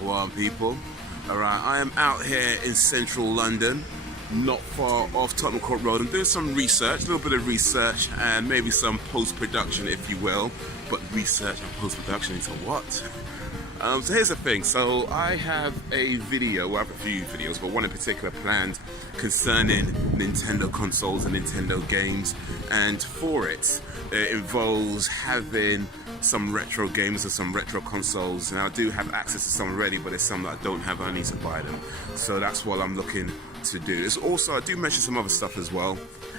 Wagwan people. Alright, I am out here in central London, not far off Tottenham Court Road. I'm doing some research, a little bit of research, and maybe some post-production, if you will. But research and post-production into what? So here's the thing, so I have a video, well I have a few videos, but one in particular planned concerning Nintendo consoles and Nintendo games, and for it, it involves having some retro games and some retro consoles. Now I do have access to some already, but there's some that I don't have and I need to buy them. So that's what I'm looking to do. It's also, I do mention some other stuff as well,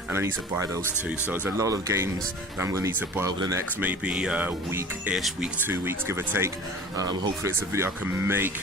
and I need to buy those too. So there's a lot of games that I'm going to need to buy over the next maybe week-ish, 2 weeks, give or take. Hopefully it's a video I can make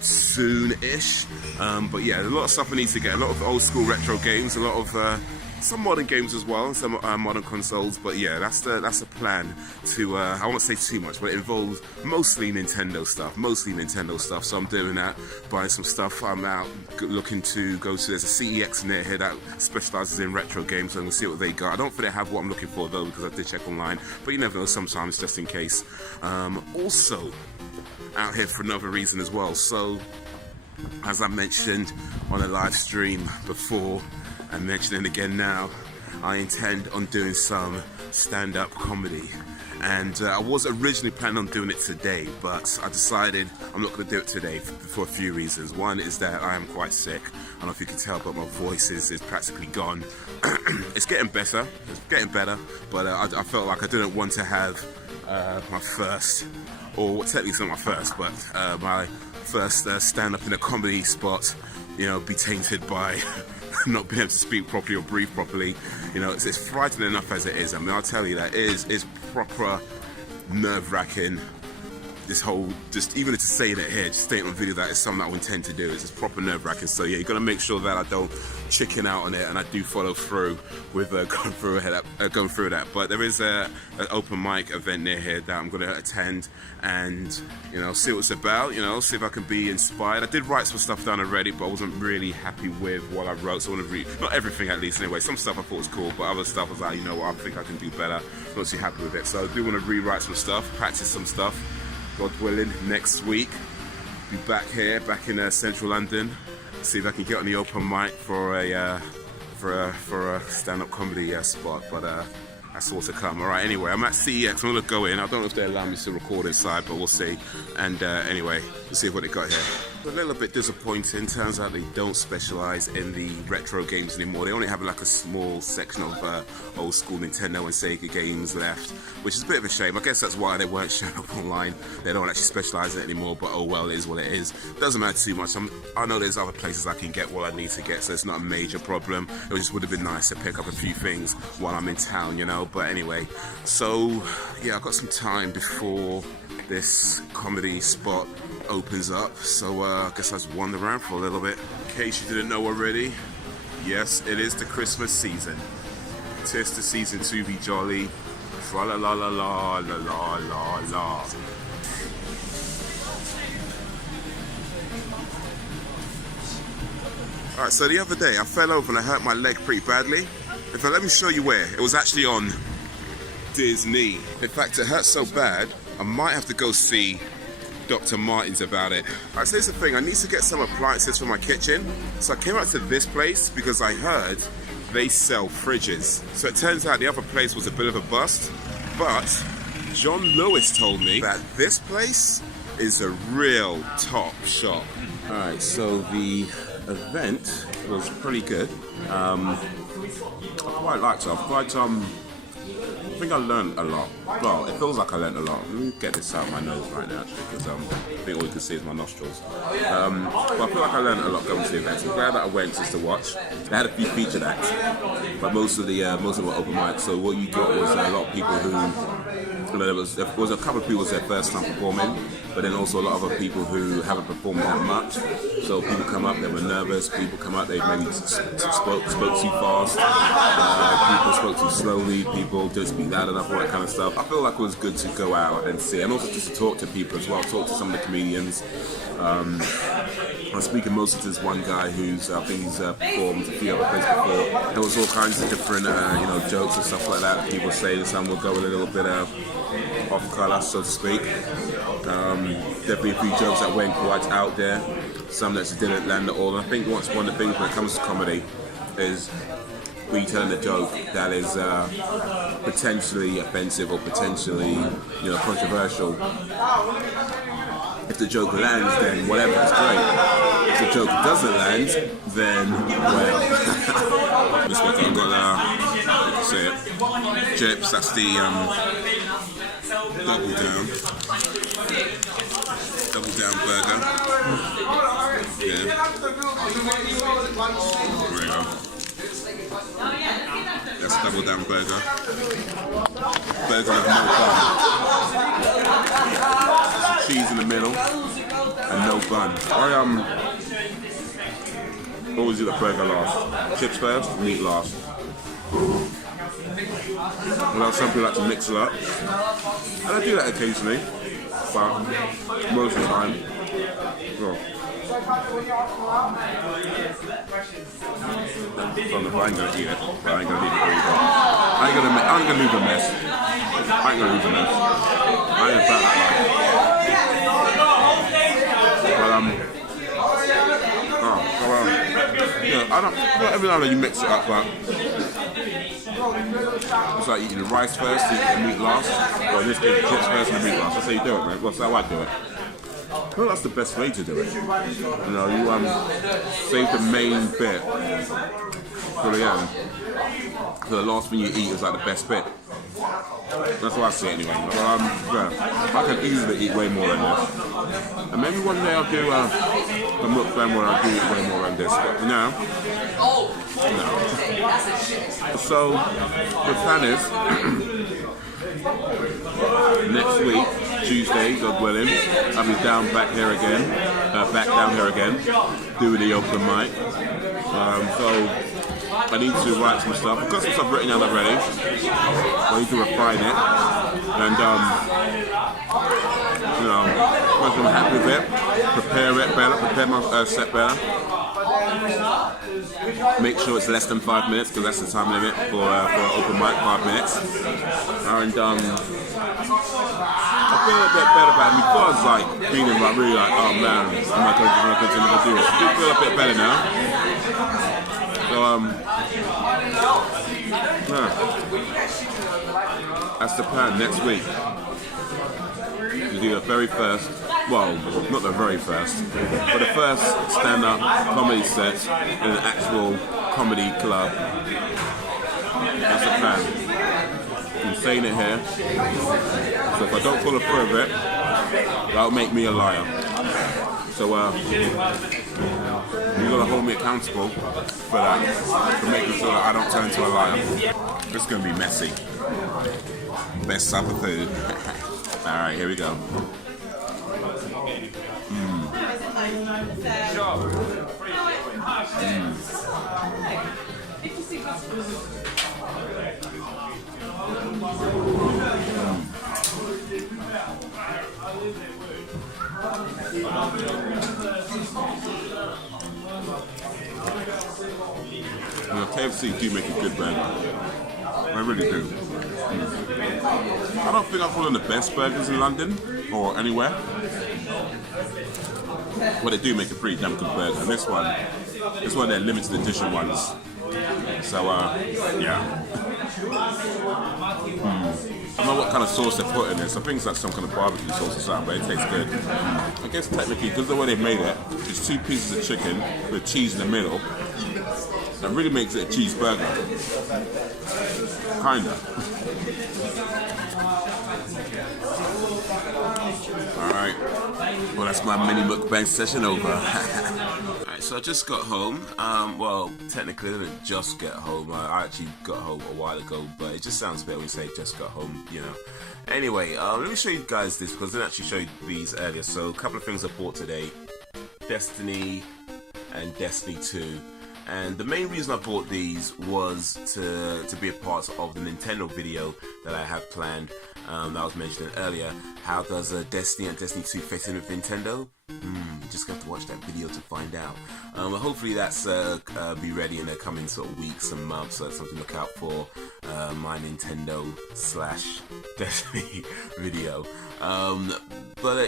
soon-ish. But yeah, a lot of stuff I need to get. A lot of old school retro games, a lot of some modern games as well, some modern consoles. But yeah, that's the plan to, I won't say too much, but it involves mostly Nintendo stuff, so I'm doing that, buying some stuff. I'm out looking to go to, there's a CEX near here that specializes in retro games, so I'm gonna see what they got. I don't think they have what I'm looking for though, because I did check online, but you never know sometimes, just in case. Also out here for another reason as well. So as I mentioned on a live stream before, I'm mentioning again now, I intend on doing some stand-up comedy, and I was originally planning on doing it today, but I decided I'm not going to do it today for a few reasons. One is that I am quite sick. I don't know if you can tell, but my voice is practically gone. It's getting better, but I felt like I didn't want to have my first, or technically it's not my first, but my first stand-up in a comedy spot, you know, be tainted by not being able to speak properly or breathe properly. You know, it's frightening enough as it is. I mean, I'll tell you that it's proper nerve-wracking. This whole, just even to say it here, just staying on video, that is something I intend to do. It's just proper nerve-wracking. So yeah, you got to make sure that I don't chicken out on it, and I do follow through with going through that. But there is an open mic event near here that I'm going to attend, and you know, see what it's about. You know, see if I can be inspired. I did write some stuff down already, but I wasn't really happy with what I wrote. So I want to read, not everything at least. Anyway, some stuff I thought was cool, but other stuff was like, you know what, I think I can do better. Not too happy with it. So I do want to rewrite some stuff, practice some stuff. God willing, next week, be back here, back in central London. See if I can get on the open mic for a stand-up comedy spot. But that's all to come. All right. Anyway, I'm at CEX. I'm gonna go in. I don't know if they allow me to record inside, but we'll see. And anyway, let's see what they got here. A little bit disappointing. Turns out they don't specialize in the retro games anymore. They only have like a small section of old school Nintendo and Sega games left, which is a bit of a shame. I guess that's why they weren't shown up online. They don't actually specialize in it anymore, but oh well, it is what it is. Doesn't matter too much. I know there's other places I can get what I need to get, so it's not a major problem. It just would have been nice to pick up a few things while I'm in town, you know. But anyway, so yeah, I've got some time before this comedy spot opens up, so I guess I just wander around for a little bit. In case you didn't know already, yes, it is the Christmas season. 'Tis the season to be jolly. Fra la la la la la la la la. Alright, so the other day I fell over and I hurt my leg pretty badly. In fact, let me show you where. It was actually on Disney. In fact, it hurt so bad, I might have to go see Dr. Martens about it. Alright, so here's the thing, I need to get some appliances for my kitchen. So I came out to this place because I heard they sell fridges. So it turns out the other place was a bit of a bust, but John Lewis told me that this place is a real top shop. Alright, so the event was pretty good. I quite liked it. I think I learned a lot. Well, it feels like I learned a lot. Let me get this out of my nose right now, actually, because I think all you can see is my nostrils. But I feel like I learned a lot going to the events. I'm glad that I went just to watch. They had a few featured acts, but most of them were open mic. So what you got was a lot of people who, there was a couple of people who was their first time performing, but then also a lot of other people who haven't performed that much. So people come up, they were nervous. People come up, they maybe spoke too fast. People spoke too slowly. People didn't speak loud enough, all that kind of stuff. I feel like it was good to go out and see, and also just to talk to people as well. Talk to some of the comedians. I was speaking mostly to this one guy who's, I think he's performed a few other places before. There was all kinds of different, you know, jokes and stuff like that. People say some will go with a little bit of off colour, so to speak. Definitely a few jokes that went quite out there, some that just didn't land at all. And I think one of the things when it comes to comedy is when you're telling a joke that is potentially offensive or potentially, controversial. If the joke lands, then whatever, it's great. If the joke doesn't land, then well. This one I've got, see it, chips. That's the double down burger. Yeah. There you go. That's a double down burger. Burger with no bun. Cheese in the middle and no bun. I always do the burger last. Chips first, meat last. Well, some people like to mix it up, and I do that occasionally, but most of the time, well, I ain't gonna eat it, but I ain't gonna leave it very well. I ain't gonna leave a mess. I ain't gonna leave a mess. I ain't about that life. But I don't. Not every now and then you mix it up, but it's like eating the rice first, eating the meat last, or in this case, the chips first and the meat last. That's how you do it, man. That's how I do it. I feel that's the best way to do it. You save the main bit for the end. So the last thing you eat is like the best bit. That's what I say anyway. But, I can easily eat way more than this. And maybe one day I'll do a mukbang where I'll do it way more than this. But no. So the plan is next week, Tuesday, God willing, I'll be back down here again, doing the open mic. So I need to write some stuff. I've got some stuff written down already. I need to refine it. And once I'm happy with it, prepare it better, prepare my set better. Make sure it's less than 5 minutes, because that's the time limit for an open mic, 5 minutes. And I feel a bit better about it. Before I was like feeling like really like, oh man, am I going to continue to do this? I do feel a bit better now. So that's the plan. Next week we do the very first, well, not the very first, but the first stand-up comedy set in an actual comedy club. That's the plan. I'm saying it here. So if I don't follow through with it, that'll make me a liar. So you're gonna hold me accountable for that, for making sure that I don't turn into a liar. It's gonna be messy. Best type of food. All right, here we go. KFC do make a good burger. I really do. I don't think I've one of the best burgers in London or anywhere, but they do make a pretty damn good burger. And this one they're limited edition ones. So yeah. I don't know what kind of sauce they put in this. I think it's like some kind of barbecue sauce or something, but it tastes good. I guess technically, because of the way they made it, it's 2 pieces of chicken with cheese in the middle. That really makes it a cheeseburger. Kinda. Alright. Well, that's my mini mukbang session over. Alright, so I just got home. Well, technically I didn't just get home. I actually got home a while ago, but it just sounds better when you say just got home, Anyway, let me show you guys this, because I didn't actually show you these earlier. So a couple of things I bought today. Destiny and Destiny 2. And the main reason I bought these was to be a part of the Nintendo video that I had planned, that I was mentioning earlier. How does Destiny and Destiny 2 fit in with Nintendo? You just have to watch that video to find out. Hopefully that's be ready in the coming sort of weeks and months, so that's something to look out for. my Nintendo / Destiny video.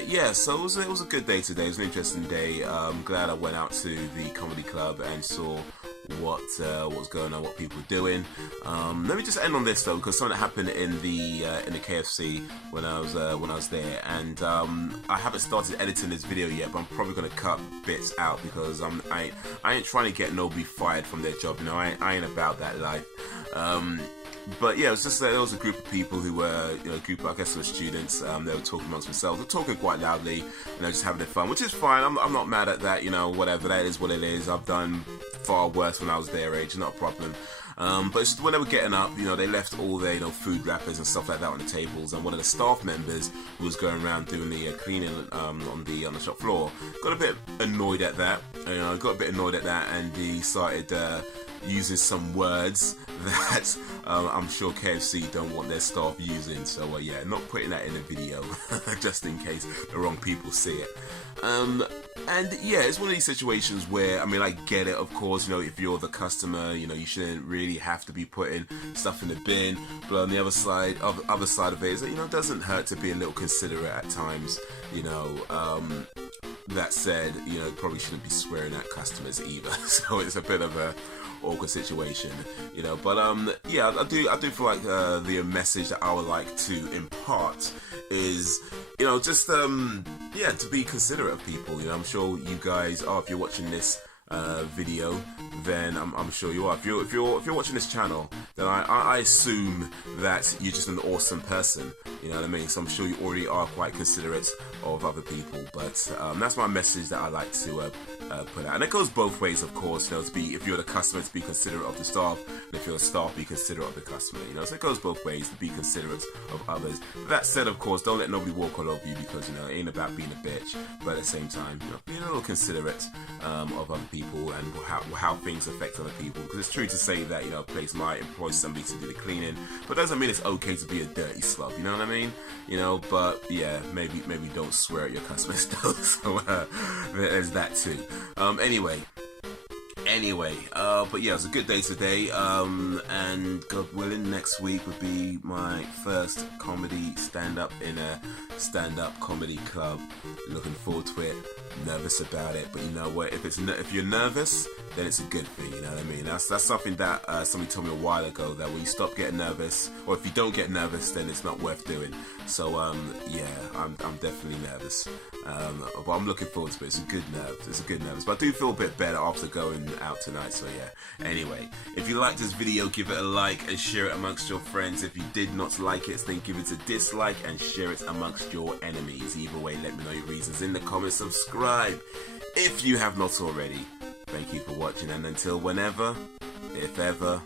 Yeah, so it was a good day today. It was an interesting day. I'm glad I went out to the comedy club and saw what's going on, what people are doing. Let me just end on this though, because something happened in the KFC when I was there, and I haven't started editing this video yet, but I'm probably gonna cut bits out because I ain't trying to get nobody fired from their job. You know, I ain't about that life. But yeah, it was just there was a group of people who were, you know, a group, I guess it was students. They were talking amongst themselves. They're talking quite loudly, you know, just having their fun, which is fine. I'm not mad at that, you know, whatever. That is what it is. I've done far worse when I was their age, not a problem. But it's just when they were getting up, you know, they left all their, you know, food wrappers and stuff like that on the tables, and one of the staff members who was going around doing the cleaning on the shop floor got a bit annoyed at that. You know, and he started using some words that I'm sure KFC don't want their staff using. So yeah, not putting that in the video just in case the wrong people see it. And yeah, it's one of these situations where, I mean, I get it, of course, you know, if you're the customer, you know, you shouldn't really have to be putting stuff in the bin. But on the other side of it is that, you know, it doesn't hurt to be a little considerate at times, you know. That said, you know, probably shouldn't be swearing at customers either. So it's a bit of a awkward situation, you know. But yeah, I do feel like the message that I would like to impart is, you know, just yeah, to be considerate of people. You know, I'm sure you guys are. If you're watching this video, then I'm sure you are. If you're watching this channel, then I assume that you're just an awesome person. You know what I mean? So I'm sure you already are quite considerate of other people. But that's my message that I like to put out. And it goes both ways, of course. You know, to be, if you're the customer, to be considerate of the staff, and if you're the staff, be considerate of the customer. You know, so it goes both ways, to be considerate of others. That said, of course, don't let nobody walk all over you, because, you know, it ain't about being a bitch. But at the same time, you know, be a little considerate of other people and how things affect other people. Because it's true to say that, you know, a place might employ somebody to do the cleaning, but that doesn't mean it's okay to be a dirty slob. You know what I mean? You know, but yeah, maybe don't swear at your customers though. So there's that too. Anyway, but yeah, it was a good day today, and God willing, next week would be my first comedy stand-up in a stand-up comedy club. Looking forward to it. Nervous about it, but you know what? If you're nervous, then it's a good thing. You know what I mean? That's something that somebody told me a while ago, that when you stop getting nervous, or if you don't get nervous, then it's not worth doing. So yeah, I'm definitely nervous, but I'm looking forward to it. It's a good nerves. But I do feel a bit better after going out tonight. So yeah. Anyway, if you liked this video, give it a like and share it amongst your friends. If you did not like it, then give it a dislike and share it amongst your enemies. Either way, let me know your reasons in the comments. Subscribe if you have not already. Thank you for watching, and until whenever, if ever,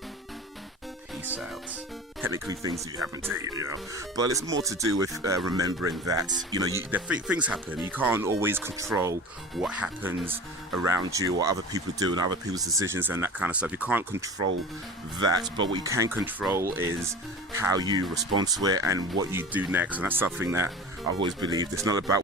peace out. Technically, things do happen to you, you know, but it's more to do with remembering that, you know, things happen. You can't always control what happens around you, or other people do, and other people's decisions and that kind of stuff. You can't control that, but what you can control is how you respond to it and what you do next, and that's something that I've always believed. It's not about